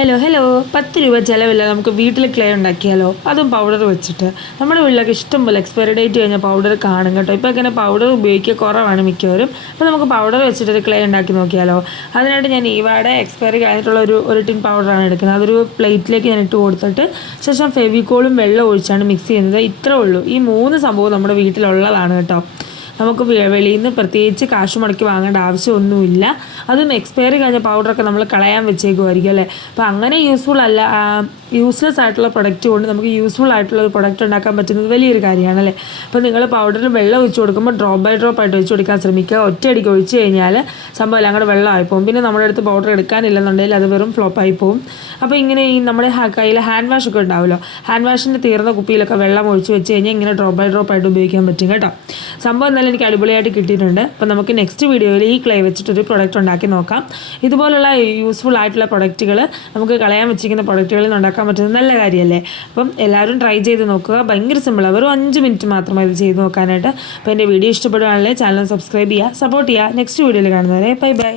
Hello hello പത്ത് രൂപ ചിലവില്ല. നമുക്ക് വീട്ടിൽ ക്ലേ ഉണ്ടാക്കിയാലോ? അതും പൗഡർ വെച്ചിട്ട്. നമ്മുടെ വീട്ടിലൊക്കെ ഇഷ്ടം പോലെ എക്സ്പയറി ഡേറ്റ് കഴിഞ്ഞ പൗഡർ കാണും കേട്ടോ. ഇപ്പോൾ ഇങ്ങനെ പൗഡർ ഉപയോഗിക്കുക കുറവാണ് മിക്കവരും. അപ്പോൾ നമുക്ക് പൗഡർ വെച്ചിട്ടൊരു ക്ലേ ഉണ്ടാക്കി നോക്കിയാലോ? അതിനായിട്ട് ഞാൻ ഈവാടെ എക്സ്പയറി കഴിഞ്ഞിട്ടുള്ള ഒരു ഒരു ടിൻ പൗഡറാണ് എടുക്കുന്നത്. അതൊരു പ്ലേറ്റിലേക്ക് ഞാൻ ഇട്ട് കൊടുത്തിട്ട് ശേഷം ഫെവിക്കോളും വെള്ളം ഒഴിച്ചാണ് മിക്സ് ചെയ്യുന്നത്. ഇത്രേ ഉള്ളൂ. ഈ മൂന്ന് സംഭവം നമ്മുടെ വീട്ടിലുള്ളതാണ് കേട്ടോ. നമുക്ക് വെളിയിൽ നിന്ന് പ്രത്യേകിച്ച് കാശ് മുടക്കി വാങ്ങേണ്ട ആവശ്യമൊന്നുമില്ല. അതും എക്സ്പയറി കഴിഞ്ഞ പൗഡറൊക്കെ നമ്മൾ കളയാൻ വെച്ചേക്കുമായിരിക്കും അല്ലേ? അപ്പോൾ അങ്ങനെ യൂസ്ഫുൾ അല്ല യൂസ്ലെസ് ആയിട്ടുള്ള പ്രൊഡക്റ്റ് കൊണ്ട് നമുക്ക് യൂസ്ഫുൾ ആയിട്ടുള്ള ഒരു പ്രൊഡക്റ്റ് ഉണ്ടാക്കാൻ പറ്റുന്നത് വലിയൊരു കാര്യമാണ് അല്ലേ? അപ്പോൾ നിങ്ങൾ പൗഡറിൽ വെള്ളം ഒഴിച്ച് കൊടുക്കുമ്പോൾ ഡ്രോപ്പ് ബൈ ഡ്രോപ്പ് ആയിട്ട് ഒഴിച്ച് കൊടുക്കാൻ ശ്രമിക്കുക. ഒറ്റയടിക്ക് ഒഴിച്ച് കഴിഞ്ഞാൽ സംഭവം അങ്ങോട്ട് വെള്ളമായി പോകും. പിന്നെ നമ്മുടെ അടുത്ത് പൗഡർ എടുക്കാനില്ലെന്നുണ്ടെങ്കിൽ അത് വെറും ഫ്ലോപ്പായി പോകും. അപ്പോൾ ഇങ്ങനെ ഈ നമ്മുടെ കയ്യിൽ ഹാൻഡ് വാഷ് ഒക്കെ ഉണ്ടാവുമല്ലോ? ഹാൻഡ് വാഷിന്റെ തീർന്ന കുപ്പിയിലൊക്കെ വെള്ളം ഒഴിച്ച് വെച്ച് കഴിഞ്ഞാൽ ഇങ്ങനെ ഡ്രോപ്പ് ബൈ ഡ്രോപ്പ് ആയിട്ട് ഉപയോഗിക്കാൻ പറ്റും കേട്ടോ. സംഭവം എന്നാലും എനിക്ക് അടിപൊളിയായിട്ട് കിട്ടിയിട്ടുണ്ട്. അപ്പോൾ നമുക്ക് നെക്സ്റ്റ് വീഡിയോയിൽ ഈ ക്ലേ വെച്ചിട്ടൊരു പ്രൊഡക്റ്റ് ഉണ്ടാക്കി നോക്കാം. ഇതുപോലുള്ള യൂസ്ഫുൾ ആയിട്ടുള്ള പ്രൊഡക്റ്റുകൾ നമുക്ക് കളയാൻ വെച്ചിരിക്കുന്ന പ്രൊഡക്റ്റുകളിൽ നിന്ന് ഉണ്ടാക്കാൻ പറ്റുന്നത് നല്ല കാര്യമല്ലേ അപ്പം എല്ലാവരും ട്രൈ ചെയ്ത് നോക്കുക. ഭയങ്കര സിമ്പിളാണ് വെറും അഞ്ച് മിനിറ്റ് മാത്രമേ ഇത് ചെയ്ത് നോക്കാനായിട്ട്. അപ്പോൾ എന്റെ വീഡിയോ ഇഷ്ടപ്പെടുകയാണെങ്കിൽ ചാനൽ സബ്സ്ക്രൈബ് ചെയ്യുക സപ്പോർട്ട് ചെയ്യുക. നെക്സ്റ്റ് വീഡിയോയിൽ കാണുന്നവരെ ബൈ ബൈ